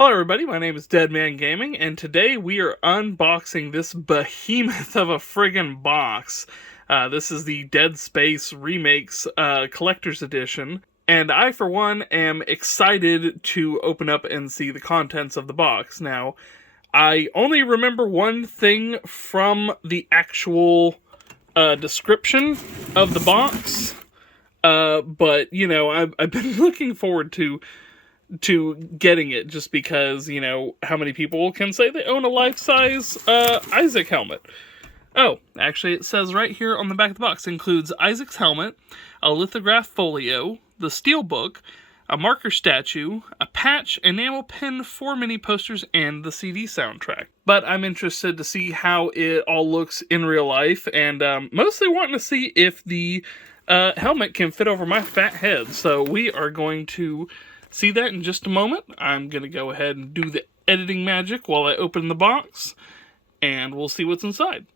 Hello everybody, my name is DEDMan Gaming, and today we are unboxing this behemoth of a friggin' box. This is the Dead Space Remakes Collector's Edition, and I, for one, am excited to open up and see the contents of the box. Now, I only remember one thing from the actual description of the box, but, you know, I've been looking forward to getting it just because, you know, how many people can say they own a life-size Isaac helmet? Oh, actually it says right here on the back of the box, includes Isaac's helmet, a lithograph folio, the steelbook, a marker statue, a patch, enamel pin, 4 mini posters, and the CD soundtrack. But I'm interested to see how it all looks in real life, and mostly wanting to see if the helmet can fit over my fat head. So we are going to see that in just a moment. I'm going to go ahead and do the editing magic while I open the box, and we'll see what's inside.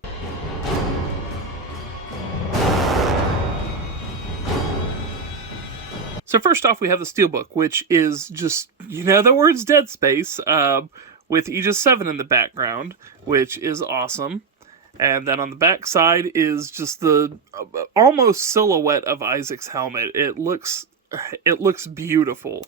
So first off, we have the steelbook, which is just, you know, the words Dead Space, with Aegis 7 in the background, which is awesome. And then on the back side is just the almost silhouette of Isaac's helmet. It looks beautiful.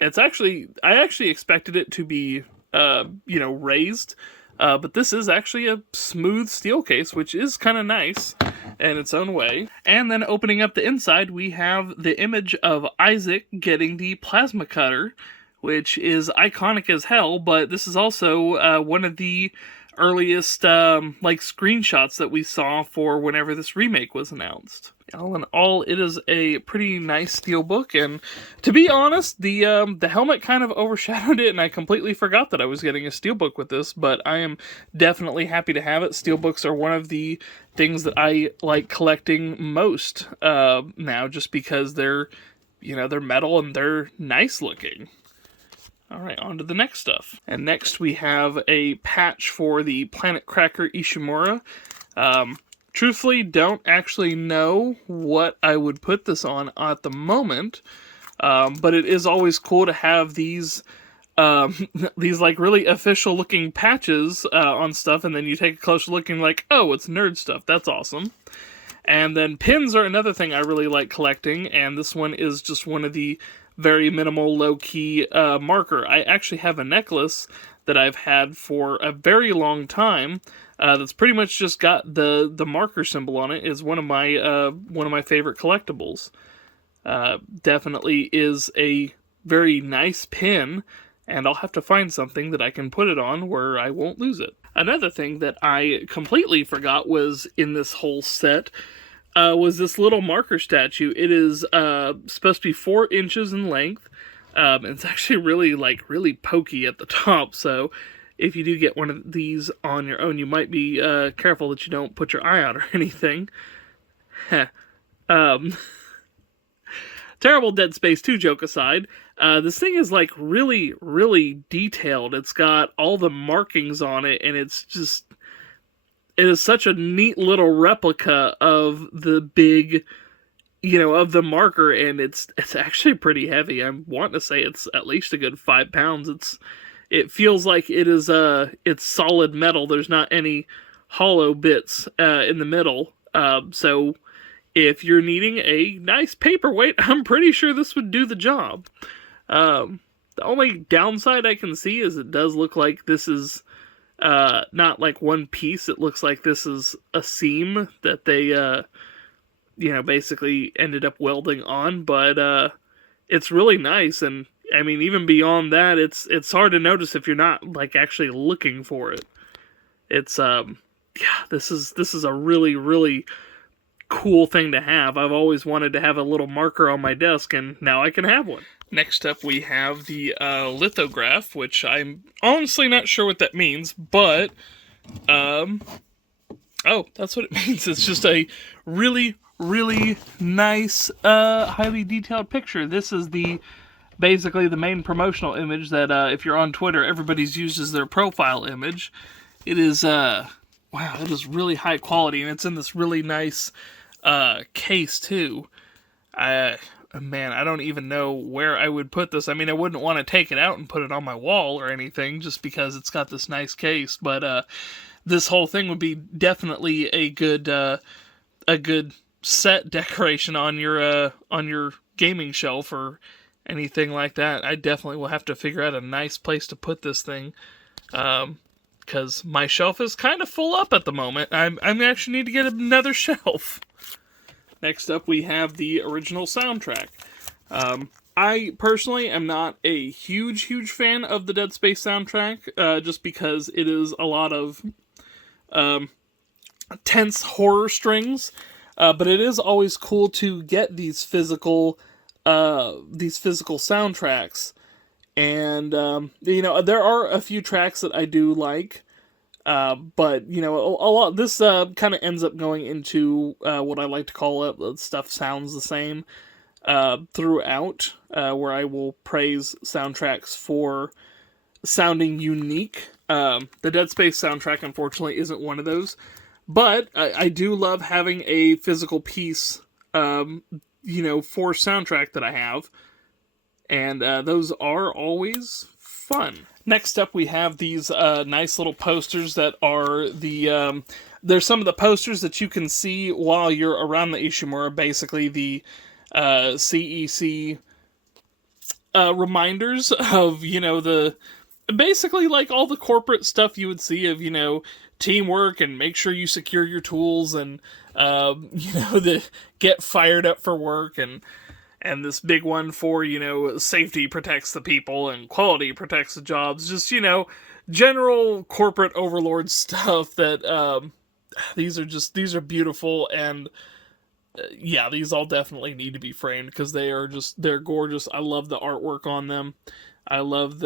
It's actually, I actually expected it to be, you know, raised, but this is actually a smooth steel case, which is kind of nice in its own way. And then opening up the inside, we have the image of Isaac getting the plasma cutter, which is iconic as hell, but this is also one of the earliest like screenshots that we saw for whenever this remake was announced. All in all, it is a pretty nice steelbook, and to be honest, the helmet kind of overshadowed it, and I completely forgot that I was getting a steelbook with this, but I am definitely happy to have it. Steelbooks are one of the things that I like collecting most now, just because they're, you know, they're metal and they're nice looking. Alright, on to the next stuff. And next we have a patch for the Planet Cracker Ishimura. Truthfully, don't actually know what I would put this on at the moment, but it is always cool to have these like really official looking patches on stuff, and then you take a closer look and like, oh, it's nerd stuff. That's awesome. And then pins are another thing I really like collecting, and this one is just one of the very minimal, low-key marker. I actually have a necklace that I've had for a very long time that's pretty much just got the marker symbol on it. Is one of my favorite collectibles. Definitely is a very nice pin, and I'll have to find something that I can put it on where I won't lose it. Another thing that I completely forgot was in this whole set was this little marker statue. It is supposed to be 4 inches in length. It's actually really pokey at the top, so if you do get one of these on your own, you might be careful that you don't put your eye out or anything. Terrible Dead Space 2 joke aside, this thing is like really detailed. It's got all the markings on it, and it's just, it is such a neat little replica of the big, you know, of the marker, and it's actually pretty heavy. I want to say it's at least a good 5 pounds. It feels like it is it's solid metal. There's not any hollow bits in the middle. So if you're needing a nice paperweight, I'm pretty sure this would do the job. The only downside I can see is it does look like this is not like one piece. It looks like this is a seam that they, you know, basically ended up welding on, but it's really nice, and I mean, even beyond that, it's hard to notice if you're not like actually looking for it. It's yeah, this is a really cool thing to have. I've always wanted to have a little marker on my desk, and now I can have one. Next up, we have the lithograph, which I'm honestly not sure what that means, but oh, that's what it means. It's just a really nice, highly detailed picture. This is basically the main promotional image that, if you're on Twitter, everybody's used as their profile image. It is, wow, it is really high quality, and it's in this really nice, case, too. man, I don't even know where I would put this. I mean, I wouldn't want to take it out and put it on my wall or anything, just because it's got this nice case. But this whole thing would be definitely a good set decoration on your gaming shelf or anything like that. I definitely will have to figure out a nice place to put this thing, because my shelf is kind of full up at the moment. I actually need to get another shelf. Next up, we have the original soundtrack. I personally am not a huge fan of the Dead Space soundtrack, just because it is a lot of tense horror strings. But it is always cool to get these physical soundtracks. And, there are a few tracks that I do like. But, a lot, this kind of ends up going into what I like to call it, stuff sounds the same throughout, where I will praise soundtracks for sounding unique. The Dead Space soundtrack, unfortunately, isn't one of those. But I do love having a physical piece, for soundtrack that I have. And those are always fun. Next up, we have these nice little posters that are there's some of the posters that you can see while you're around the Ishimura, basically the CEC reminders of, basically like all the corporate stuff you would see of, teamwork and make sure you secure your tools and, the get fired up for work and this big one for, safety protects the people and quality protects the jobs. Just, general corporate overlord stuff that, these are beautiful and, these all definitely need to be framed because they're gorgeous. I love the artwork on them. I love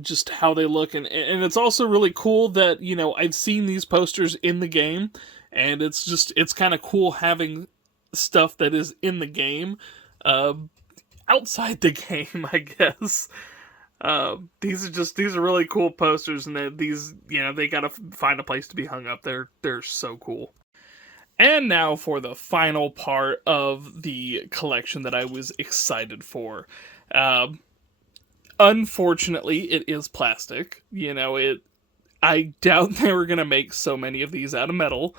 just how they look. And it's also really cool that, I've seen these posters in the game and it's kind of cool having stuff that is in the game outside the game, I guess. These are really cool posters, and they gotta find a place to be hung up. They're so cool. And now for the final part of the collection that I was excited for. Unfortunately, it is plastic. I doubt they were gonna make so many of these out of metal.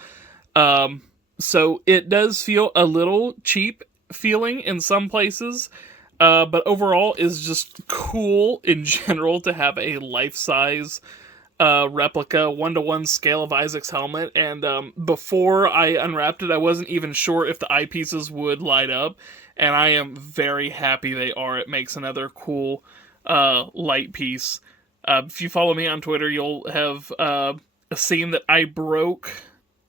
So it does feel a little cheap feeling in some places, but overall is just cool in general to have a life-size replica 1-to-1 scale of Isaac's helmet. And before I unwrapped it, I wasn't even sure if the eyepieces would light up, and I am very happy they are. It makes another cool light piece. If you follow me on Twitter, you'll have seen that I broke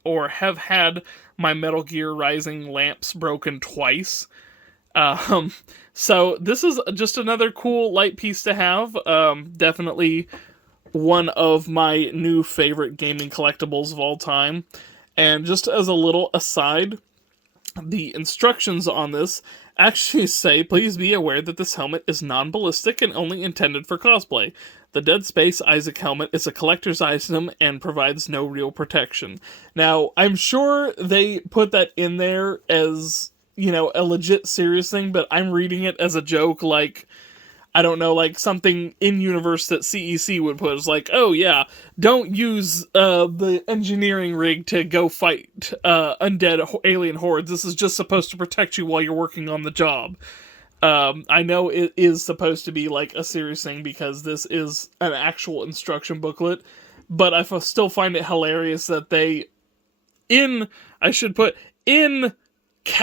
or have had my Metal Gear Rising lamps broken twice. So this is just another cool light piece to have. Definitely one of my new favorite gaming collectibles of all time. And just as a little aside, the instructions on this actually say, please be aware that this helmet is non-ballistic and only intended for cosplay. The Dead Space Isaac helmet is a collector's item and provides no real protection. Now, I'm sure they put that in there as, a legit serious thing, but I'm reading it as a joke, like, I don't know, like something in-universe that CEC would put. It's like, oh yeah, don't use the engineering rig to go fight undead alien hordes. This is just supposed to protect you while you're working on the job. I know it is supposed to be like a serious thing because this is an actual instruction booklet, but I still find it hilarious that they, in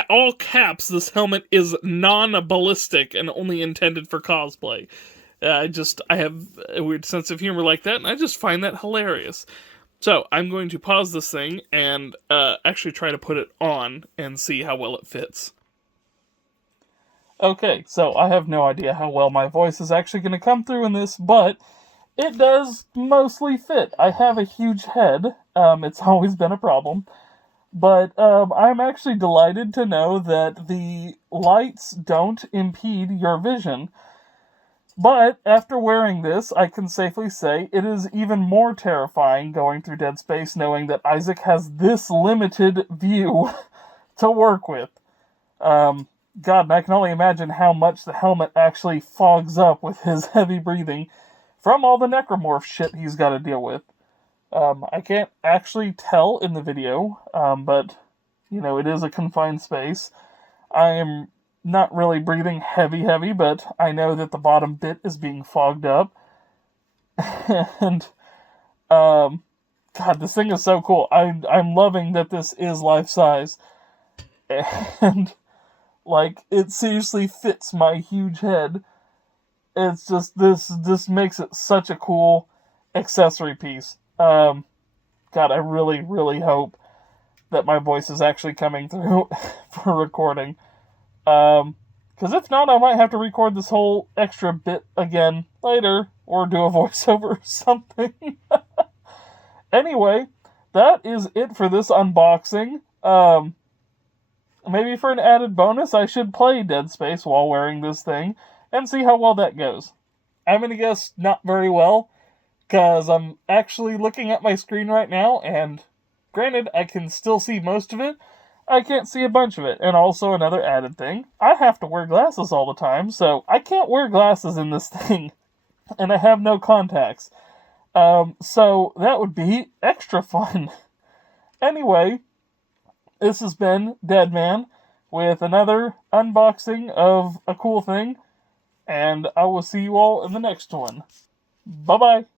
all caps, this helmet is non-ballistic and only intended for cosplay. I have a weird sense of humor like that, and I just find that hilarious. So, I'm going to pause this thing and actually try to put it on and see how well it fits. Okay, so I have no idea how well my voice is actually going to come through in this, but it does mostly fit. I have a huge head. It's always been a problem. But I'm actually delighted to know that the lights don't impede your vision. But after wearing this, I can safely say it is even more terrifying going through Dead Space knowing that Isaac has this limited view to work with. God, and I can only imagine how much the helmet actually fogs up with his heavy breathing from all the necromorph shit he's got to deal with. I can't actually tell in the video, but, it is a confined space. I am not really breathing heavy, but I know that the bottom bit is being fogged up. And, God, this thing is so cool. I'm loving that this is life-size. And, it seriously fits my huge head. It's just, this makes it such a cool accessory piece. God, I really, really hope that my voice is actually coming through for recording. Because if not, I might have to record this whole extra bit again later, or do a voiceover or something. Anyway, that is it for this unboxing. Maybe for an added bonus, I should play Dead Space while wearing this thing, and see how well that goes. I'm gonna guess not very well, because I'm actually looking at my screen right now, and granted, I can still see most of it, I can't see a bunch of it. And also another added thing, I have to wear glasses all the time, so I can't wear glasses in this thing, and I have no contacts. So that would be extra fun. Anyway, this has been DEDMan with another unboxing of a cool thing, and I will see you all in the next one. Bye-bye!